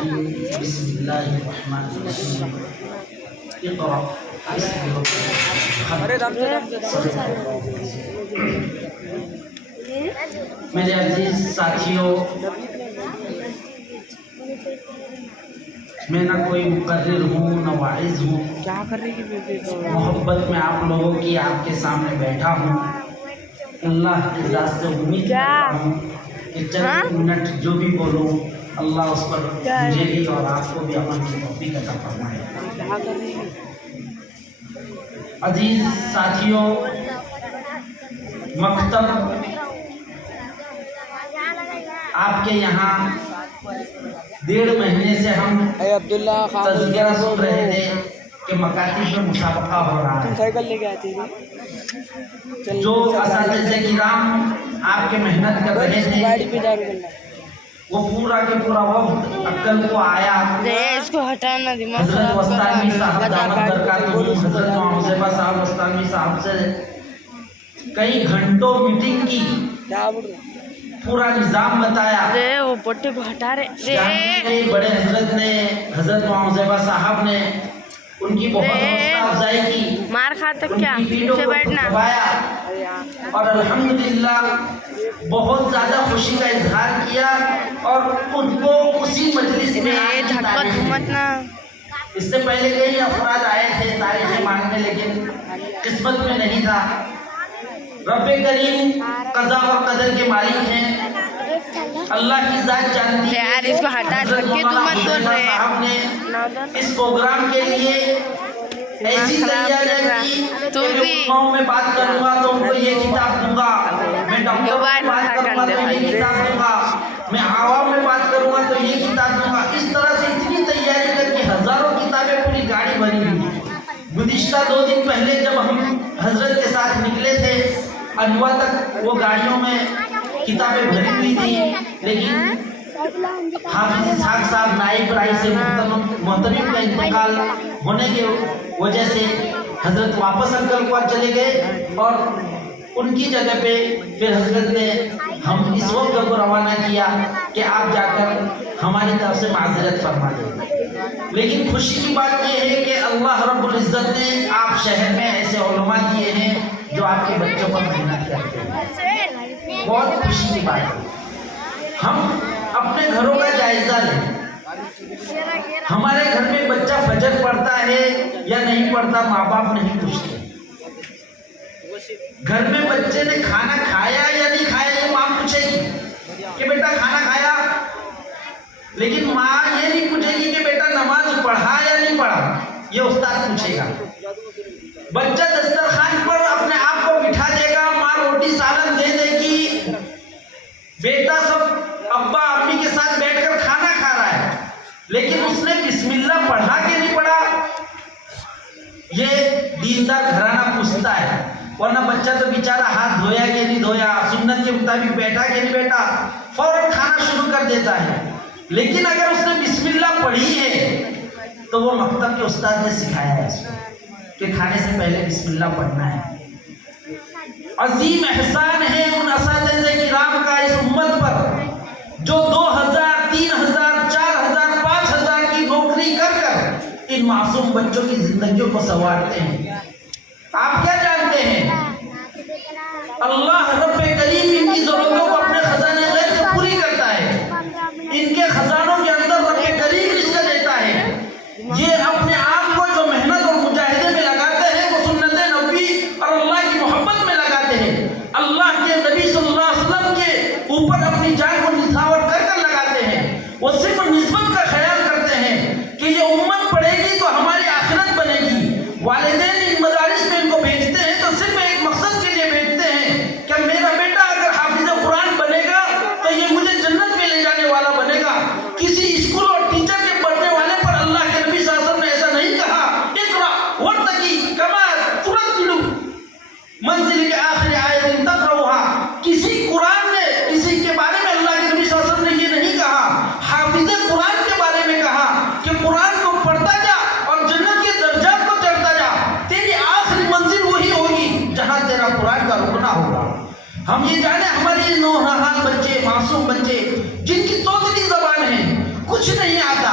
بسم اللہ الرحمن الرحیم اقرأ بسم ربک میرے عزیز ساتھیوں، میں نہ کوئی مقرر ہوں نہ واعظ ہوں، محبت میں آپ لوگوں کی آپ کے سامنے بیٹھا ہوں۔ اللہ کے ذات سے امید کرتا ہوں کہ چند منٹ جو بھی بولوں اللہ اس پر مجھے بھی اور آپ کو بھی عمل کی توفیق عطا فرمائے۔ عزیز ساتھیوں، مکتب آپ کے یہاں 1.5 مہینے سے ہم تذکرہ سن رہے تھے کہ مکاتب میں مسابقہ ہو رہا ہے۔ جو اساتذہ کرام آپ کے محنت کر رہے تھے وہ پورا کے پورا وقت عقل کو آیا۔ حضرت وستانوی صاحب دامت برکاتہم، حضرت معظمہ صاحب وستانوی صاحب سے کئی گھنٹوں میٹنگ کی، پورا نظام بتایا۔ بڑے حضرت نے، حضرت معظمہ صاحب نے ان کی بہت حوصلہ افزائی کی، مار کھاتا کیا پیچھے بیٹھنا، اور الحمدللہ بہت زیادہ خوشی کا اظہار کیا اور ان کو اسی مجلس میں اس سے پہلے کئی افراد آئے تھے تاریخیں مانگنے، لیکن قسمت میں نہیں تھا۔ رب کریم قضا اور قدر کے مالک ہیں، اللہ کی ذات جانتی ہے۔ حضرت مولانا حذیفہ صاحب نے اس پروگرام کے لیے ایسی تیاریاں کی کہ میں علماء میں بات کروں گا تو ان کو یہ کتاب دوں گا، میں ڈاکٹر میں بات کروں گا تو یہ کتاب دوں گا، میں عوام میں بات کروں گا تو یہ کتاب دوں گا۔ اس طرح سے اتنی تیاری کر کے ہزاروں کتابیں پوری گاڑی بھری ہوئی تھی۔ گزشتہ 2 دن پہلے جب ہم حضرت کے ساتھ نکلے تھے، انوا تک وہ گاڑیوں میں کتابیں بھری ہوئی تھی، لیکن حافظ اسحاق صاحب نائب رائے سے محترم کا انتقال ہونے کے وجہ سے حضرت واپس انکل کو چلے گئے اور ان کی جگہ پہ پھر حضرت نے ہم اس وقت کو روانہ کیا کہ آپ جا کر ہماری طرف سے معذرت فرما دیں۔ لیکن خوشی کی بات یہ ہے کہ اللہ رب العزت نے آپ شہر میں ایسے علماء دیے ہیں جو آپ کے بچوں پر محنت کرتے ہیں، بہت خوشی کی بات ہے۔ ہم اپنے گھروں کا جائزہ لیں، ہمارے گھر میں بچہ فجر پڑھتا ہے یا نہیں پڑھتا ماں باپ نہیں پوچھتے، گھر میں بچے نے کھانا کھایا یا نہیں کھایا یہ ماں پوچھے گی کہ بیٹا کھانا کھایا، لیکن ماں یہ نہیں پوچھے گی کہ بیٹا نماز پڑھا یا نہیں پڑھا، یہ استاد پوچھے گا۔ بچہ دسترخوان پر اپنے آپ کو بٹھا دے گا، ماں روٹی سالن دے دے گی، بیٹا سب ابا امی کے ساتھ بیٹھ کر کھانا کھا رہا ہے، لیکن اس نے بسم اللہ پڑھا کہ نہیں پڑھا یہ دیندار گھرانہ پوچھتا ہے، ورنہ بچہ تو بیچارہ ہاتھ دھویا کہ نہیں دھویا، سنت کے مطابق بیٹھا کہ نہیں بیٹھا، فوراً کھانا شروع کر دیتا ہے۔ لیکن اگر اس نے بسم اللہ پڑھی ہے تو وہ مکتب کے استاد نے سکھایا ہے اس کو کہ کھانے سے پہلے بسم اللہ پڑھنا ہے۔ عظیم احسان ہے ان اساتذہ کرام کا اس امت پر جو 2000 3000 4000 5000 کی نوکری کر کر ان معصوم بچوں کی زندگیوں کو سنوارتے ہیں۔ آپ کیا جانتے ہیں اللہ رب کریم ان کی ضرورتوں کو اپنے خزانے غیب سے پوری کرتا ہے، ان کے خزانوں کے اندر رب کریم رزق دیتا ہے۔ یہ اپنے آپ کو جو محنت اور مجاہدے میں لگاتے ہیں وہ سنت نبی اور اللہ کی محبت میں لگاتے ہیں، اللہ کے نبی صلی اللہ علیہ وسلم کے اوپر اپنی جان کو نچھاور کر کر لگاتے ہیں۔ وہ صرف نسبت کا خیال کرتے ہیں کہ یہ امت پڑھے گی تو ہماری آخرت بنے گی۔ والدین ان مدارس میں ان کو بھیجتے ہیں تو صرف ایک مقصد کے لیے بھیجتے ہیں کہ میرا بیٹا اگر حافظ قرآن بنے گا تو یہ مجھے جنت میں لے جانے والا بنے گا۔ کسی اسکول اور ٹیچر کے پڑھنے والے پر اللہ کے نبی صلی اللہ علیہ وسلم نے ایسا نہیں کہا اقرأ وارتقی کما ترتل منزل کے آخری آیت تقرأها۔ کسی قرآن میں کسی کے بارے میں اللہ کے نبی صلی اللہ علیہ وسلم نے یہ نہیں کہا، حافظ قرآن کے بارے میں کہا کہ قرآن کو پڑھتا جا اور جنت کے درجات کو چڑھتا جا، تیری آخری منزل وہی ہوگی جہاں تیرا قرآن کا رکنا ہوگا۔ ہم یہ جانے ہمارے نونہال بچے، معصوم بچے جن کی توتلی زبان ہے، کچھ نہیں آتا،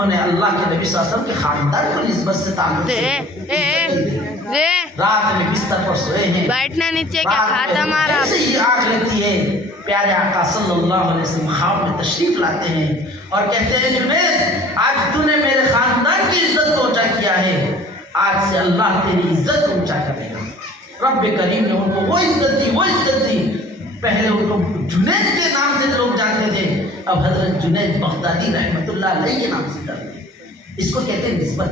انہوں نے اللہ کے نبی صلی اللہ علیہ وسلم کے خاندان کو نسبت سے تعلق رات میں بستر پر سوئے ہیں، بیٹھنا نیچے کیا کھاتا مارا ایسے ہی آنکھ لیتی ہے، پیارے آقا صلی اللہ علیہ وسلم خواب میں تشریف لاتے ہیں اور کہتے ہیں جنید آج تو نے میرے خاندان کی عزت کو اونچا کیا ہے، آج سے اللہ تیری عزت کو اونچا کرے گا۔ رب کریم نے ان کو وہ عزت دی، پہلے ان کو جنید کے نام سے لوگ جانتے تھے، اب حضرت جنید بغدادی رحمت اللہ علیہ کے نام سے جانتے ہیں۔ اس کو کہتے ہیں نسبت۔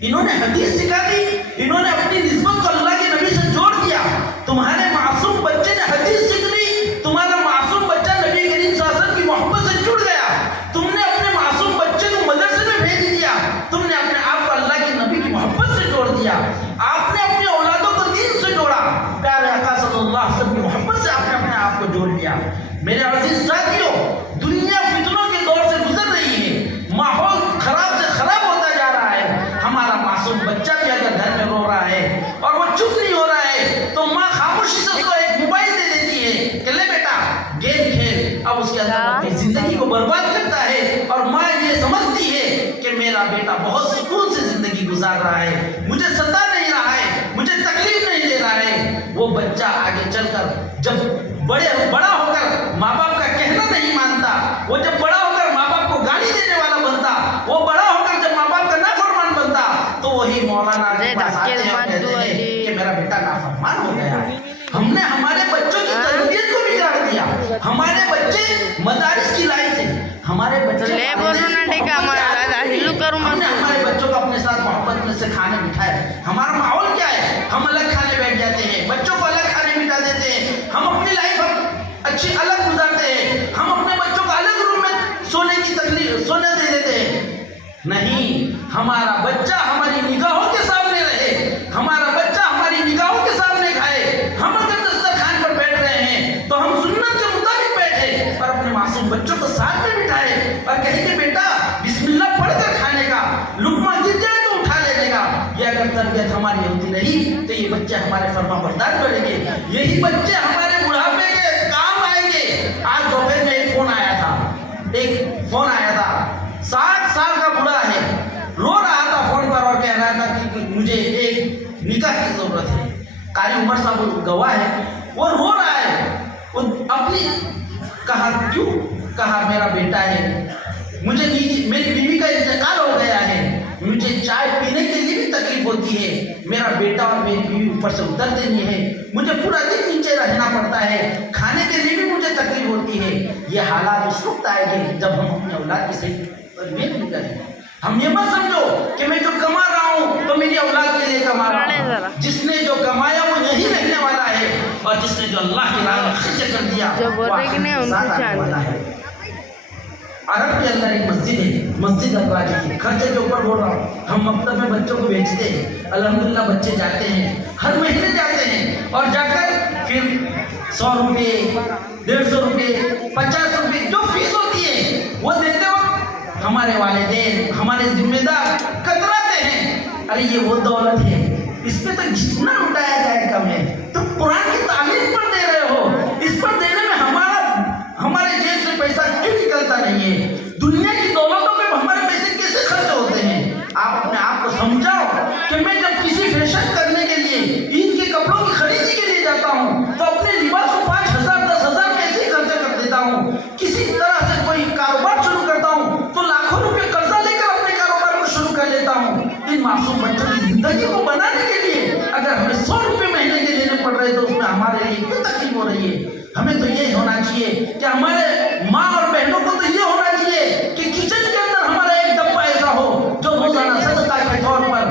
انہوں نے حدیث سکھا دی، انہوں نے اپنی نسبت کو اللہ کے نبی سے جوڑ دیا۔ تمہارے معصوم بچے نے حدیث سیکھ لی، تمہارا معصوم بچہ نبی کریم صلی اللہ علیہ وسلم کی محبت سے جڑ گیا۔ تم نے اپنے معصوم بچے کو مدرسے میں بھیج دیا، تم نے اپنے آپ کو اللہ کے نبی کی محبت سے جوڑ دیا، آپ نے اپنی اولادوں کو دین سے جوڑا، پیارے آقا صلی اللہ علیہ وسلم کی محبت سے آپ نے اپنے آپ کو جوڑ لیا۔ میرے عزیز ساتھیوں، دنیا فتنوں کے دور سے گزر رہی ہے، ماحول خراب سے خراب ہوتا جا رہا ہے۔ ہمارا معصوم بچہ بھی اگر گھر میں رو رہا ہے اور وہ چپ نہیں ہو رہا ہے تو ماں خاموشی سے اس کو ایک موبائل دے دیتی ہے کہ لے بیٹا گیم کھیل۔ اب اس کے اندر اپنی زندگی کو برباد کرتا ہے اور ماں یہ سمجھتی ہے کہ میرا بیٹا بہت سکون سے زندگی گزار رہا ہے، مجھے ستا نہیں رہا ہے، مجھے تکلیف نہیں دے رہا ہے۔ وہ بچہ آگے چل کر جب بڑا ہو کر ماں باپ کا کہنا نہیں مانتا، وہ جب بڑا ہو کر ماں باپ کو گالی دینے والا بنتا، وہ بڑا ہو کر جب ماں باپ کا نافرمان بنتا تو وہی مولانا کے پاس آتے ہیں اور کہتے ہیں کہ میرا بیٹا نافرمان ہو گیا۔ ہم نے ہمارے بچوں کی تربیت کو بگاڑ دیا، ہمارے بچے مدارس کی لائن سے، ہمارے بچے ہم نے ہمارے بچوں کو اپنے ساتھ محبت میں سے کھانے بٹھائے۔ ہمارا ماحول کیا ہے؟ ہم الگ کھانے بیٹھ جاتے ہیں، بچوں کو الگ کھانے بٹھا دیتے ہیں، ہم اپنی لائف اچھی الگ گزارتے ہیں، ہم اپنے بچوں کو الگ روم میں سونے دے دیتے ہیں۔ نہیں، ہمارا بچہ ہماری نگاہوں کے سامنے رہے، ہمارا بچہ ہماری نگاہوں کے سامنے کھائے۔ ہم اگر دسترخوان پر بیٹھ رہے ہیں تو ہم سنت کے مطابق بیٹھے اور اپنے معصوم بچوں کو ساتھ میں بٹھائے اور کہیں کہ بیٹا بسم اللہ پڑھ کر کھانے کا، لقمہ گر جائے تو اٹھا لینے کا۔ یہ اگر تربیت ہماری ہوتی نہیں تو یہ بچے ہمارے فرما بردار بنیں گے، یہی بچے ہمارے بڑھاپے کے کام آئیں گے۔ آج دوپہر میں ایک فون آیا تھا، 60 سال کا بوڑھا ہے، رو رہا تھا فون پر اور کہہ رہا تھا کہ مجھے ایک نکاح کی ضرورت ہے۔ قاری عمر صاحب گواہ ہے، وہ رو رہا ہے، وہ اپنی کہا کیوں؟ کہا میرا بیٹا ہے، مجھے میری بیوی کا انتقال ہو گیا ہے، مجھے چائے پینے کے لیے بھی تکلیف ہوتی ہے، میرا بیٹا اور میری بیوی اوپر سے اترتے نہیں ہے، مجھے پورا دن نیچے رہنا پڑتا ہے، کھانے کے لیے بھی مجھے تکلیف ہوتی ہے۔ یہ حالات اس وقت آئیں گے جب ہم اپنے اولاد کی صحیح تربیت نہیں کریں گے۔ ہم یہ مت سمجھو کہ میں جو کما رہا ہوں تو میری اولاد کے لیے کما رہا ہوں۔ جس نے جو کمایا وہ یہی رہنے والا ہے اور جس نے جو اللہ کی راہ میں خرچ کر دیا وہ آخر میں ساتھ آنے والا ہے۔ عرب کے اندر ایک مسجد ہے، مسجد ابراج کی، خرچے کے اوپر بول رہا ہوں، ہم مکتب میں بچوں کو بھیجتے ہیں، الحمدللہ بچے جاتے ہیں، ہر مہینے جاتے ہیں اور جا کر پھر 100 روپے 150 روپے 50 روپے جو فیس ہوتی ہے وہ دیتے وقت ہمارے والدین ہمارے ذمہ دار کتراتے ہیں، ارے یہ وہ دولت ہے، اس پہ تو جتنا لٹایا جائے کم ہے، تم قرآن کی تعلیم پر دے رہے ہو، اس پر دینے میں ہمارے جیب سے پیسہ کیوں نکلتا نہیں ہے؟ دنیا کی دولتوں پہ ہمارے پیسے کیسے خرچ ہوتے ہیں؟ آپ اپنے آپ کو سمجھاؤ کہ میں جب کسی فیشن کرنے کے لیے عید کے کپڑوں کی خریدی کے لیے جاتا ہوں تو اپنے لباس کو 5,000 10,000 پیسے خرچہ کر دیتا ہوں، کسی طرح سے کوئی کاروبار شروع کرتا ہوں تو لاکھوں روپے قرضہ لے کر اپنے کاروبار کو شروع کر لیتا ہوں۔ ان معصوم بچوں کی زندگی کو بنانے کے لیے اگر ہمیں 100 روپے مہینے کے دینے پڑ رہے تو اس میں ہمارے لیے کتنی تکلیف ہو رہی ہے؟ ہمیں تو یہ ہونا چاہیے کہ ہمارے ماں اور بہنوں کو تو یہ ہونا چاہیے کہ کچن کے اندر ہمارا ایک ڈبہ ایسا ہو جو روزانہ صدقہ کے طور پر،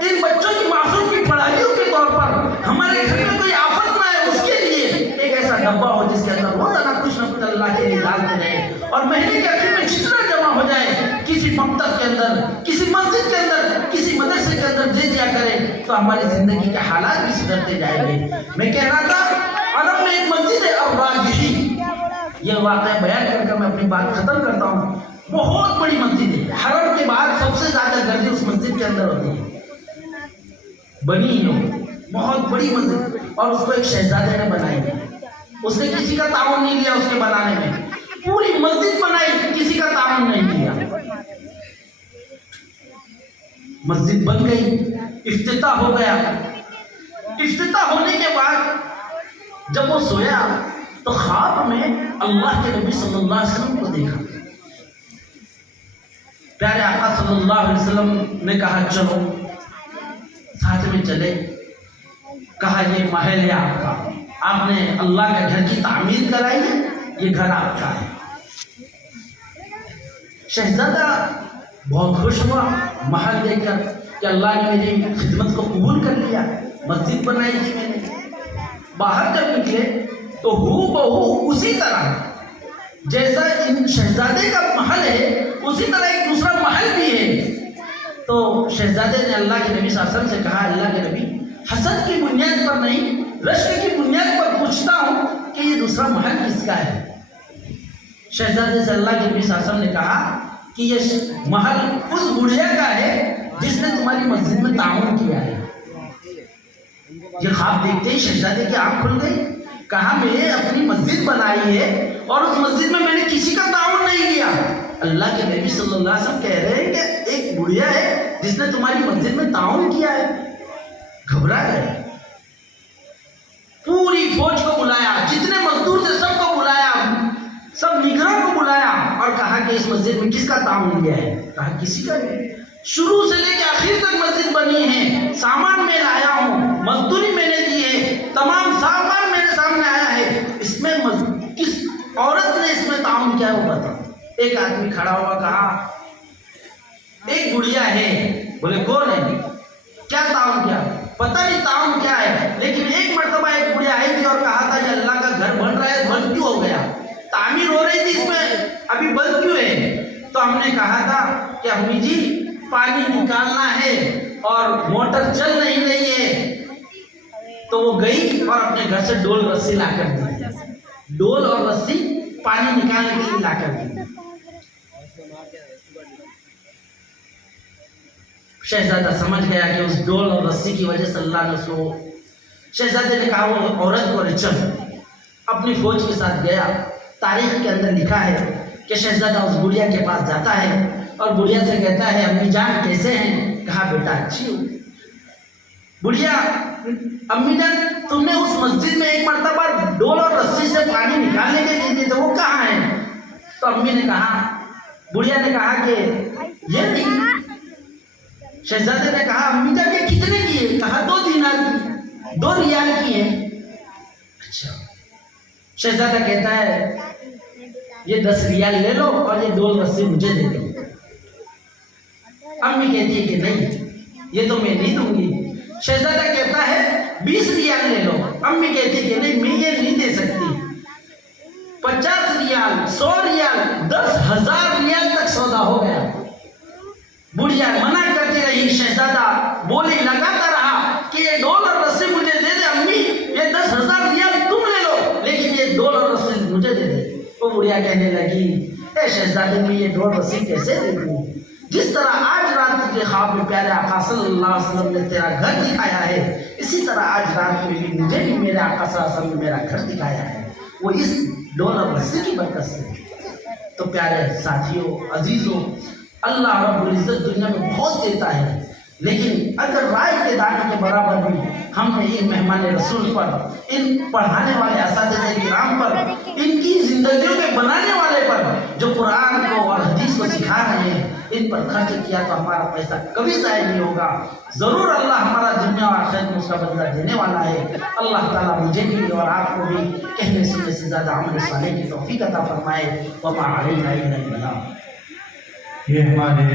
ان بچوں کی معصوم کی پڑھائیوں کے طور پر، ہمارے گھر میں کوئی آفت نہ آئے اس کے لیے ایک ایسا ڈبہ ہو جس کے اندر روزانہ کچھ نہ کچھ اللہ کے لیے ڈالتے رہے اور مہینے کے آخر میں جتنا جمع ہو جائے کسی مکتب کے اندر، کسی مسجد کے اندر، کسی مدرسے کے اندر دے دیا کرے تو ہماری زندگی کے حالات بھی سدھرتے جائیں گے۔ میں کہہ رہا تھا عرب میں ایک مسجد ہے ابراجی، یہ واقعہ بیان کر کے میں اپنی بات ختم کرتا ہوں۔ بہت بڑی مسجد ہے، حرم کے بعد سب سے زیادہ گردی اس مسجد کے اندر ہوتی ہے، بنی ہے بہت بڑی مسجد اور اس کو ایک شہزادے نے بنائی ہے، اس نے کسی کا تعاون نہیں لیا اس کے بنانے میں، پوری مسجد بنائی کسی کا تعاون نہیں کیا۔ مسجد بن گئی، افتتاح ہو گیا۔ افتتاح ہونے کے بعد جب وہ سویا تو خواب میں اللہ کے نبی صلی اللہ علیہ وسلم کو دیکھا۔ پیارے آقا صلی اللہ علیہ وسلم نے کہا چلو، ساتھ میں چلے۔ کہا یہ محل ہے آپ کا، آپ نے اللہ کے گھر کی تعمیر کرائی ہے، یہ گھر آپ کا ہے۔ شہزادہ بہت خوش ہوا محل دیکھ کر کہ اللہ نے میری خدمت کو قبول کر لیا، مسجد بنائی تھی میں نے۔ باہر جب نکلے تو ہو بہو اسی طرح جیسا ان شہزادے کا محل ہے اسی طرح ایک دوسرا محل بھی ہے۔ تو شہزادے نے اللہ کے نبی صلی اللہ علیہ وسلم سے کہا، اللہ کے نبی حسد کی بنیاد پر نہیں، رشک کی بنیاد پر پوچھتا ہوں کہ یہ دوسرا محل کس کا ہے؟ شہزادے سے اللہ کے نبی صلی اللہ علیہ وسلم نے کہا کہ یہ محل اس بڑھیا کا ہے جس نے تمہاری مسجد میں تعاون کیا ہے۔ یہ خواب دیکھتے ہی شہزادے کی آنکھ کھل گئی۔ کہا میں نے اپنی مسجد بنائی ہے اور اس مسجد میں نے کسی کا تعاون نہیں کیا۔ اللہ کے نبی صلی اللہ علیہ وسلم کہہ رہے ہیں کہ ایک بڑھیا ہے جس نے تمہاری مسجد میں تعاون کیا ہے۔ گھبرا گئے، پوری فوج کو بلایا، جتنے مزدور تھے سب کو بلایا، سب نگراں کو بلایا اور کہا کہ اس مسجد میں کس کا تعاون لیا ہے؟ کہا کسی کا نہیں، شروع سے لے کے آخر تک مسجد بنی ہے، سامان میں لایا ہوں، مزدوری میں نے دی ہے، تمام سامان میرے سامنے آیا ہے، اس میں کس عورت نے اس میں تعاون کیا ہے وہ بتا۔ ایک آدمی کھڑا ہوا، کہا ایک بڑھیا ہے۔ بولے کون ہے؟ کیا تعاون کیا؟ پتہ نہیں تعاون کیا ہے، لیکن ایک مرتبہ ایک بڑھیا آئی تھی اور کہا تھا کہ اللہ کا گھر بن رہا ہے، بند کیوں ہو گیا؟ تعمیر ہو رہی تھی، اس میں ابھی بند کیوں ہے؟ تو ہم نے کہا تھا کہ امی جی پانی نکالنا ہے اور موٹر چل نہیں رہی ہے۔ تو وہ گئی اور اپنے گھر سے ڈول رسی لا کر دی، ڈول اور رسی پانی نکالنے کے لیے لا کر دی۔ شہزادہ سمجھ گیا کہ اس ڈول اور رسی کی وجہ سے اللہ نے اس کو، شہزادے نے کہا وہ عورت کو چل اپنی فوج کے ساتھ گیا۔ تاریخ کے اندر لکھا ہے کہ شہزادہ اس بڑھیا کے پاس جاتا ہے اور بڑھیا سے کہتا ہے امی جان کیسے ہیں؟ کہا بیٹا اچھی ہوں۔ بڑھیا، امی جان تم نے اس مسجد میں ایک مرتبہ ڈول اور رسی سے پانی نکالنے کے لیے دیے تھے، وہ کہاں ہیں؟ تو امی نے کہا، بڑھیا نے کہا کہ یہ نہیں۔ شہزادے نے کہا امی جان یہ کتنے کی ہے؟ کہا 2 دینار کی، 2 ریال کی ہے۔ اچھا، شہزادہ کہتا ہے یہ 10 ریال لے لو اور یہ ڈول رسی مجھے دے دو۔ امی کہتی ہے کہ نہیں یہ تو میں نہیں دوں گی۔ شہزادہ کہتا ہے 20 ریال لے لو۔ امی کہتی ہے کہ نہیں میں یہ نہیں دے سکتی۔ 50 ریال، 100 ریال، 10,000 ریال تک سودا ہو گیا۔ بڑھیا منع کرتی رہی، شہزادہ بولی لگاتا رہا کہ یہ ڈول اور رسی مجھے دے دے امی، یہ 10,000 ریال تم لے لو لیکن یہ ڈول اور رسی مجھے دے دے۔ وہ بڑھیا کہنے لگی اے شہزادے میں یہ ڈول رسی کیسے دے دوں؟ جس طرح آج رات کے خواب میں پیارے آقا صلی اللہ علیہ وسلم نے تیرا گھر دکھایا ہے، اسی طرح آج رات میں بھی مجھے بھی میرے آقا صلی اللہ علیہ وسلم نے میرا گھر دکھایا ہے، وہ اس ڈول اور رسی کی برکت سے۔ تو پیارے ساتھیوں، عزیزوں، اللہ رب العزت دنیا میں بہت دیتا ہے، لیکن اگر رائے کے دانے کے برابر بھی ہم نے ان مہمان رسول پر، ان پڑھانے والے اساتذہ کرام پر، ان کی زندگیوں میں بنانے والے پر جو قرآن کو اور حدیث کو سکھا رہے ہیں، ان پر خرچ کیا تو ہمارا پیسہ کبھی ضائع نہیں ہوگا۔ ضرور اللہ ہمارا دنیا اور آخرت میں اس کا بدلہ دینے والا ہے۔ اللہ تعالیٰ مجھے بھی اور آپ کو بھی کہنے سننے سے زیادہ عمل صالح کی توفیق عطا فرمائے۔ وما علینا الا البلاغ۔ یہ ہمارے